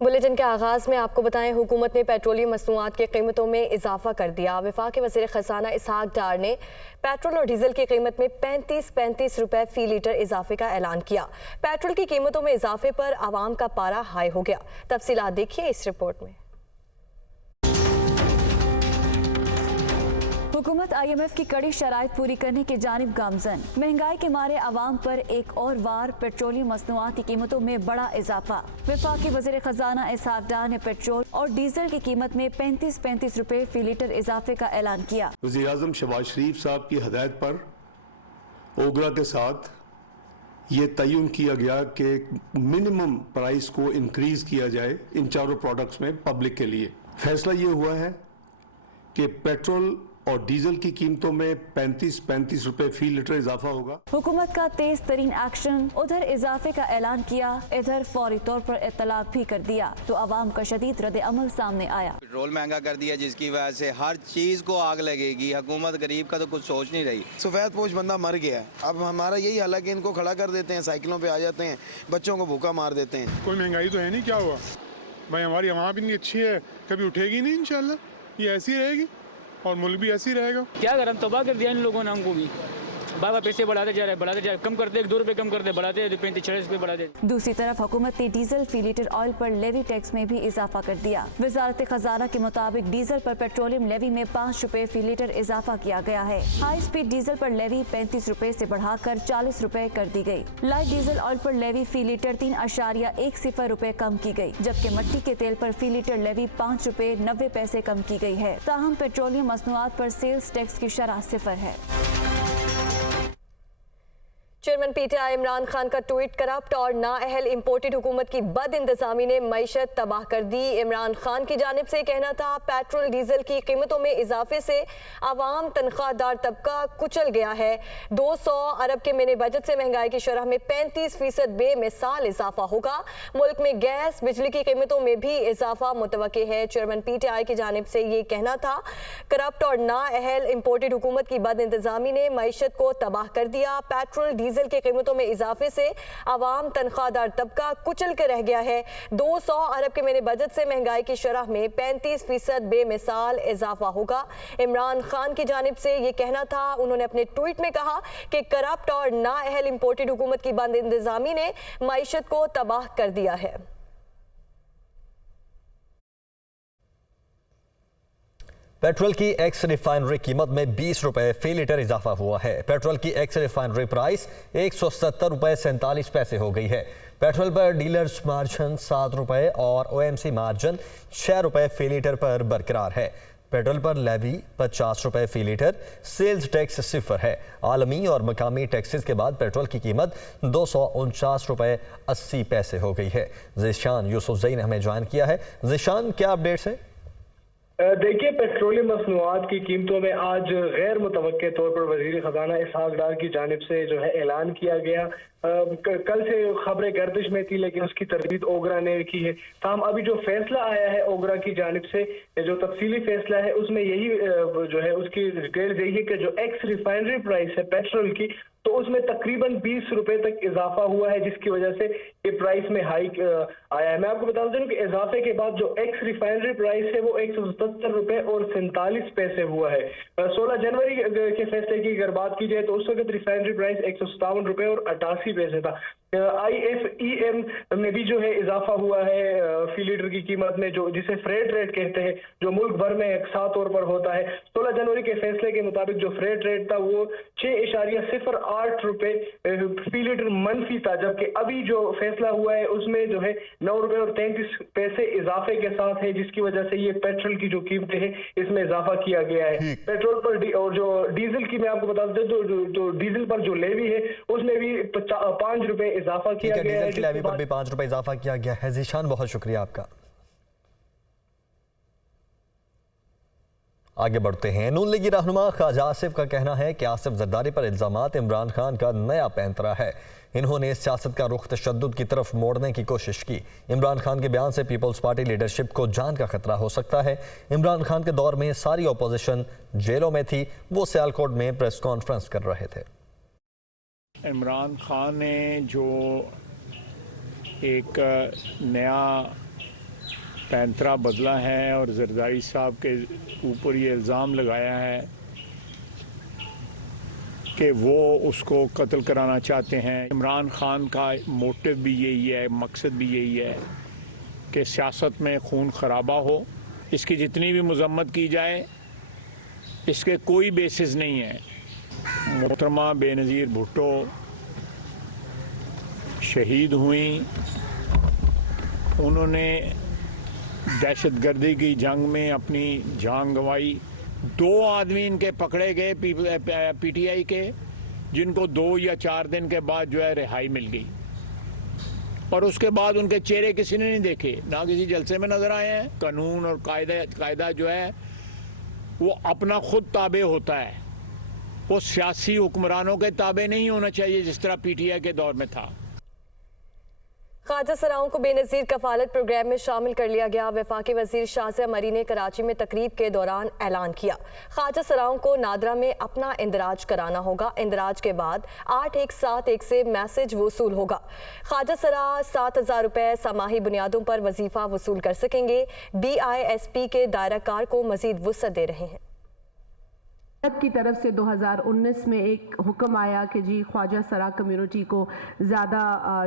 Bulletin के आगाज में आपको बताएं, हुकूमत ने पेट्रोलियम मसनूआत की कीमतों में इजाफा कर दिया। वफाक के वज़ीर ख़ज़ाना इसहाक डार ने पेट्रोल और डीजल की कीमत में 35 रुपए फी लीटर इजाफे का ऐलान किया। पेट्रोल की कीमतों में इजाफे पर आवाम का पारा हाई हो गया। तफसीलात देखिए इस रिपोर्ट में। हुकूमत IMF की कड़ी शराइत पूरी करने की जानिब गामजन। महंगाई के मारे आवाम पर एक और वार पेट्रोलियम मसनूआत की कीमतों में बड़ा इजाफा। वफाकी वज़ीर ख़ज़ाना इसहाक डार ने पेट्रोल और डीजल की कीमत में 35 रुपए फी लीटर इजाफे का ऐलान किया। वज़ीर आज़म शहबाज शरीफ साहब की हदायत पर ओगरा के साथ ये तयन किया गया कि मिनिमम प्राइस को इंक्रीज किया जाए इन चारों प्रोडक्ट्स में पब्लिक के लिए। फैसला ये हुआ है कि पेट्रोल और डीजल की कीमतों में 35 रुपए फी लीटर इजाफा होगा। हुकूमत का तेज तरीन एक्शन, उधर इजाफे का ऐलान किया, इधर फौरी तौर पर इत्तलाक भी कर दिया तो आवाम का शदीद रद्द अमल सामने आया। पेट्रोल महंगा कर दिया जिसकी वजह से हर चीज को आग लगेगी। हुकूमत गरीब का तो कुछ सोच नहीं रही। सफेद पोश बंदा मर गया है, अब हमारा यही हाल है कि इनको खड़ा कर देते हैं, साइकिलों पे आ जाते हैं, बच्चों को भूखा मार देते हैं। कोई महंगाई तो है नहीं, क्या हुआ भाई? हमारी आवाम इतनी अच्छी है, कभी उठेगी नहीं इंशाल्लाह। ये ऐसी रहेगी और मुल्क भी ऐसी रहेगा। क्या करें, तबाह कर दिया इन लोगों ने हमको भी। बाबा पैसे बढ़ाते जा रहे, कम करते 1-2 रुपए कम करते, बढ़ाते 35-40 रुपए बढ़ाते। दूसरी तरफ हुकूमत ने डीजल फी लीटर ऑयल पर लेवी टैक्स में भी इजाफा कर दिया। वजारत खजाना के मुताबिक डीजल पर पेट्रोलियम लेवी में 5 रुपए फी लीटर इजाफा किया गया है। हाई स्पीड डीजल पर लेवी 35 रुपए से बढ़ाकर 40 रुपए कर दी गई। लाइट डीजल ऑयल पर लेवी फी लीटर 3.10 रुपए कम की गई, जबकि मिट्टी के तेल पर फी लीटर लेवी 5 रुपए 90 पैसे कम की गई है। ताहम पेट्रोलियम मसनूआत पर सेल्स टैक्स की शरह 0 है। चेयरमैन PTI इमरान खान का ट्वीट, करप्ट और नाअहल इम्पोर्टेड हुकूमत की बद इंतजामी ने मईशत तबाह कर दी। इमरान खान की जानिब से कहना था, पेट्रोल डीजल की कीमतों में इजाफे से आवाम तनख्वाहदार तबका कुचल गया है। 200 अरब के मिनी बजट से महंगाई की शरह में 35% बेमिसाल इजाफा होगा। मुल्क में गैस बिजली की कीमतों में भी इजाफा मुतवक्के है। चेयरमैन PTI की जानिब से ये कहना था, करप्ट और नाअहल इम्पोर्टेड हुकूमत की बद इंतजामी ने मईशत को तबाह कर दिया। पेट्रोल डीजल की कीमतों में इजाफे से आवाम तनख्वाहदार तबका कुचल कर रह गया है। 200 अरब के मिनी बजट से महंगाई की शरह में 35% बेमिसाल इजाफा होगा। इमरान खान की जानिब से ये कहना था। उन्होंने अपने ट्वीट में कहा कि करप्ट और नाअहल इम्पोर्टेड हुकूमत की बद इंतजामी ने मईशत को तबाह कर दिया है। पेट्रोल की एक्स रिफाइनरी कीमत में 20 रुपए फी लीटर इजाफा हुआ है। पेट्रोल की एक्स रिफाइनरी प्राइस 170 रुपए 47 पैसे हो गई है। पेट्रोल पर डीलर्स मार्जिन 7 रुपए और OMC मार्जिन 6 रुपए फी लीटर पर बरकरार है। पेट्रोल पर लेवी 50 रुपए फी लीटर, सेल्स टैक्स 0 है। आलमी और मकामी टैक्सेस के बाद पेट्रोल की कीमत 249 रुपए 80 पैसे हो गई है। ज़ीशान यूसुफजई ने हमें ज्वाइन किया है। ज़ीशान, क्या अपडेट्स हैं? देखिए, पेट्रोलियम मसनूआत की कीमतों में आज गैर मुतवक्के तौर पर वज़ीर ख़ज़ाना इसहाक डार की जानिब से जो है ऐलान किया गया। कल से खबरें गर्दिश में थी, लेकिन उसकी तरदीद ओगरा ने की है। ताहम अभी जो फैसला आया है ओगरा की जानिब से, जो तफसीली फैसला है, उसमें यही जो है उसकी डिटेल यही है कि जो एक्स रिफाइनरी प्राइस है पेट्रोल की, तो उसमें तकरीबन 20 रुपए तक इजाफा हुआ है, जिसकी वजह से ये प्राइस में हाइक आया है। मैं आपको बता दूं कि इजाफे के बाद जो एक्स रिफाइनरी प्राइस है वो 177 रुपए और 47 पैसे हुआ है। 16 जनवरी के फैसले की अगर बात की जाए तो उस वक्त रिफाइनरी प्राइस 157 रुपए और 88 पैसे था। IFEM में भी जो है इजाफा हुआ है फी लीटर की कीमत में, जो जिसे फ्रेट रेट कहते हैं, जो मुल्क भर में एकसा तौर पर होता है। 16 जनवरी के फैसले के मुताबिक जो फ्रेट रेट था वो 6.08 रुपए फी लीटर मनफी था, जबकि अभी जो फैसला हुआ है उसमें जो है 9 रुपए और 33 पैसे इजाफे के साथ है, जिसकी वजह से ये पेट्रोल की जो कीमतें हैं इसमें इजाफा किया गया है। पेट्रोल पर और जो डीजल की मैं आपको बता दूं, जो डीजल पर जो लेवी है उसमें भी 5 रुपए इजाफा किया गया है। डीजल की लेवी पर भी 5 रुपए इजाफा किया गया है। ज़ीशान, बहुत शुक्रिया आपका। आगे बढ़ते हैं। नून लीगी रहनुमा ख्वाजा आसिफ का कहना है कि आसिफ जरदारी पर इल्जामात इमरान खान का नया पैंतरा है। इन्होंने सियासत का रुख तशद्दुद की तरफ मोड़ने की कोशिश की। इमरान खान के बयान से पीपल्स पार्टी लीडरशिप को जान का खतरा हो सकता है। इमरान खान के दौर में सारी अपोजिशन जेलों में थी, वो सियालकोट में प्रेस कॉन्फ्रेंस कर रहे थे। इमरान खान ने जो एक नया पैंतरा बदला है और जरदारी साहब के ऊपर ये इल्ज़ाम लगाया है कि वो उसको कत्ल कराना चाहते हैं। इमरान खान का मोटिव भी यही है, मकसद भी यही है कि सियासत में खून खराबा हो। इसकी जितनी भी मजम्मत की जाए इसके कोई बेसिस नहीं है। मोहतरमा बेनज़ीर भुट्टो शहीद हुई, उन्होंने दहशतगर्दी की जंग में अपनी जान गंवाई। 2 आदमी इनके पकड़े गए पीटीआई के, जिनको 2 या 4 दिन के बाद जो है रिहाई मिल गई और उसके बाद उनके चेहरे किसी ने नहीं देखे, ना किसी जलसे में नजर आए हैं। कानून और कायदा जो है वो अपना खुद ताबे होता है, वो सियासी हुक्मरानों के ताबे नहीं होना चाहिए जिस तरह पीटीआई के दौर में था। ख्वाजा सराओं को बेनज़ीर कफालत प्रोग्राम में शामिल कर लिया गया। वफाकी वजीर शाहज़िया मरी ने कराची में तकरीब के दौरान ऐलान किया, ख्वाजा सराओं को नादरा में अपना इंदराज कराना होगा। इंदराज के बाद 8171 से मैसेज वसूल होगा। ख्वाजा सरा 7000 रुपये समाही बुनियादों पर वजीफा वसूल कर सकेंगे। BISP के दायरा कार को मजीद वुसअत दे रहे हैं। की तरफ से 2019 में एक हुक्म आया कि जी ख्वाजा सरा कम्युनिटी को ज़्यादा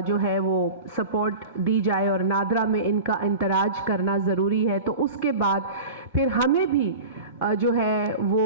जो है वो सपोर्ट दी जाए और नादरा में इनका इंतराज करना ज़रूरी है। तो उसके बाद फिर हमें भी जो है वो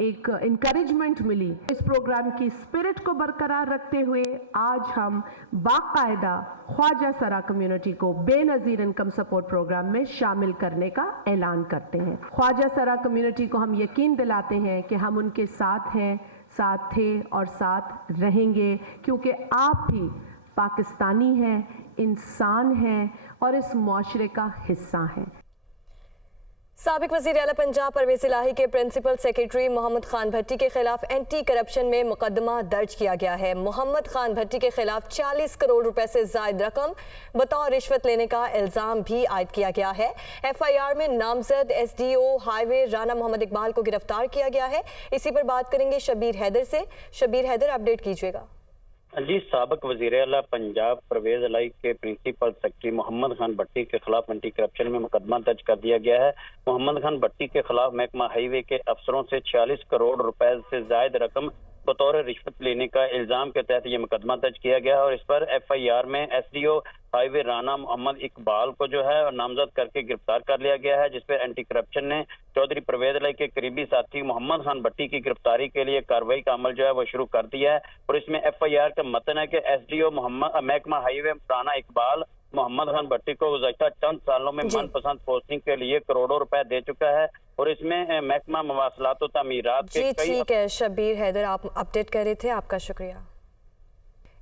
एक इनकरेजमेंट मिली। इस प्रोग्राम की स्पिरिट को बरकरार रखते हुए आज हम बाकायदा ख्वाजा सरा कम्युनिटी को बेनज़ीर इनकम सपोर्ट प्रोग्राम में शामिल करने का ऐलान करते हैं। ख्वाजा सरा कम्युनिटी को हम यकीन दिलाते हैं कि हम उनके साथ हैं, साथ थे और साथ रहेंगे, क्योंकि आप भी पाकिस्तानी हैं, इंसान हैं और इस मुआशरे का हिस्सा हैं। साबिक वज़ीर आला पंजाब परवेज़ इलाही के प्रिंसिपल सेक्रेटरी मोहम्मद खान भट्टी के खिलाफ एंटी करप्शन में मुकदमा दर्ज किया गया है। मोहम्मद खान भट्टी के खिलाफ 40 करोड़ रुपए से ज़ायद रकम बतौर रिश्वत लेने का इल्ज़ाम भी आयद किया गया है। FIR में नामजद SDO हाईवे राना मोहम्मद इकबाल को गिरफ्तार किया गया है। इसी पर बात करेंगे शबीर हैदर से। शबीर हैदर, अपडेट कीजिएगा। जी, साबिक वज़ीर आला पंजाब परवेज़ इलाही के प्रिंसिपल सेक्रेटरी मोहम्मद खान भट्टी के खिलाफ एंटी करप्शन में मुकदमा दर्ज कर दिया गया है। मोहम्मद खान भट्टी के खिलाफ महकमा हाईवे के अफसरों से 40 करोड़ रुपए से जायद रकम बतौर रिश्वत लेने का इल्जाम के तहत ये मुकदमा दर्ज किया गया है और इस पर FIR में SDO हाईवे राना मोहम्मद इकबाल को जो है नामजद करके गिरफ्तार कर लिया गया है, जिसपे एंटी करप्शन ने चौधरी परवेज़ इलाही के करीबी साथी मोहम्मद खान भट्टी की गिरफ्तारी के लिए कार्रवाई का अमल जो है वो शुरू कर दिया है। और इसमें FIR का मतन है कि SDO महकमा हाईवे राना इकबाल मोहम्मद खान भट्टी को गुज़श्ता चंद सालों में मनपसंद पोस्टिंग के लिए करोड़ों रुपए दे चुका है और इसमें महकमा मवासलात और तामीरात के ठीक है शबीर हैदर, आप अपडेट कर रहे थे, आपका शुक्रिया।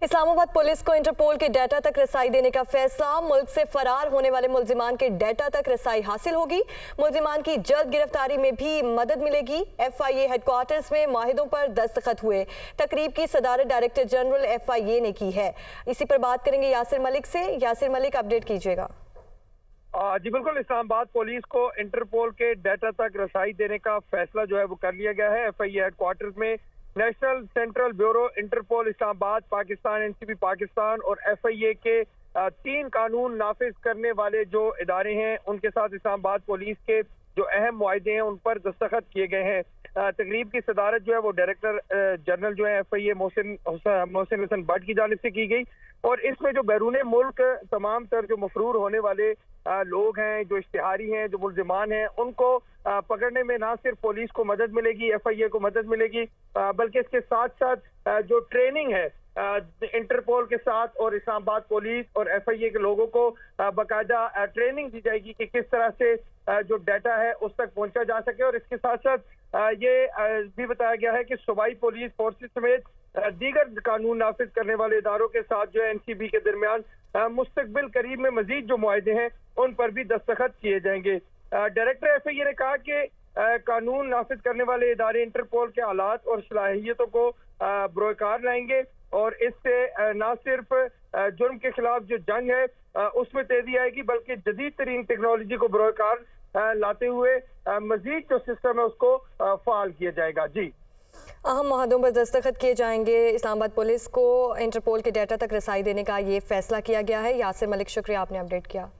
इस्लामाबाद पुलिस को इंटरपोल के डाटा तक रसाई देने का फैसला। मुल्क से फरार होने वाले मुल्जिमान के डाटा तक रसाई हासिल होगी। मुल्जिमान की जल्द गिरफ्तारी में भी मदद मिलेगी। FIA हेडक्वार्टर्स में माहिदों पर दस्तखत हुए। तकरीब की सदारत डायरेक्टर जनरल FIA ने की है। इसी पर बात करेंगे यासिर मलिक से। यासिर मलिक, अपडेट कीजिएगा। जी बिल्कुल, इस्लामाबाद पुलिस को इंटरपोल के डाटा तक रसाई देने का फैसला जो है वो कर लिया गया है। FIA हेडक्वार्टर्स में national central bureau, Interpol Islamabad Pakistan, NCB Pakistan और FIA के 3 कानून नाफिज करने वाले जो इदारे हैं उनके साथ इस्लामाबाद पुलिस के जो अहम मुआहदे हैं उन पर दस्तखत किए गए हैं। तकरीब की सदारत जो है वो डायरेक्टर जनरल जो है FIA मोहसिन हसन भट्ट की जानिब से की गई और इसमें जो बैरून मुल्क तमाम तर जो मफरूर होने वाले लोग हैं, जो इश्तिहारी हैं, जो मुल्जिमान हैं, उनको पकड़ने में ना सिर्फ पुलिस को मदद मिलेगी, FIA को मदद मिलेगी, बल्कि इसके साथ साथ जो ट्रेनिंग है इंटरपोल के साथ और इस्लामाबाद पुलिस और FIA के लोगों को बाकायदा ट्रेनिंग दी जाएगी कि किस तरह से जो डाटा है उस तक पहुंचा जा सके। और इसके साथ साथ ये भी बताया गया है कि सूबाई पुलिस फोर्सेस समेत दीगर कानून नाफिज करने वाले इदारों के साथ जो है NCB के दरमियान मुस्तकबिल करीब में मजीद जो मुआहदे हैं उन पर भी दस्तखत किए जाएंगे। डायरेक्टर FIA ने कहा कि कानून नाफिज करने वाले इदारे इंटरपोल के आलात और सलाहियतों को बरोकार लाएंगे और इससे न सिर्फ जुर्म के खिलाफ जो जंग है उसमें तेजी आएगी, बल्कि जदीद तरीन टेक्नोलॉजी को बरोकार लाते हुए मजीद जो सिस्टम है उसको फाल किया जाएगा। जी, अहम मुआहदों पर दस्तखत किए जाएंगे। इस्लामाबाद पुलिस को इंटरपोल के डाटा तक रसाई देने का ये फैसला किया गया है। यासिर मलिक, शुक्रिया, आपने अपडेट किया।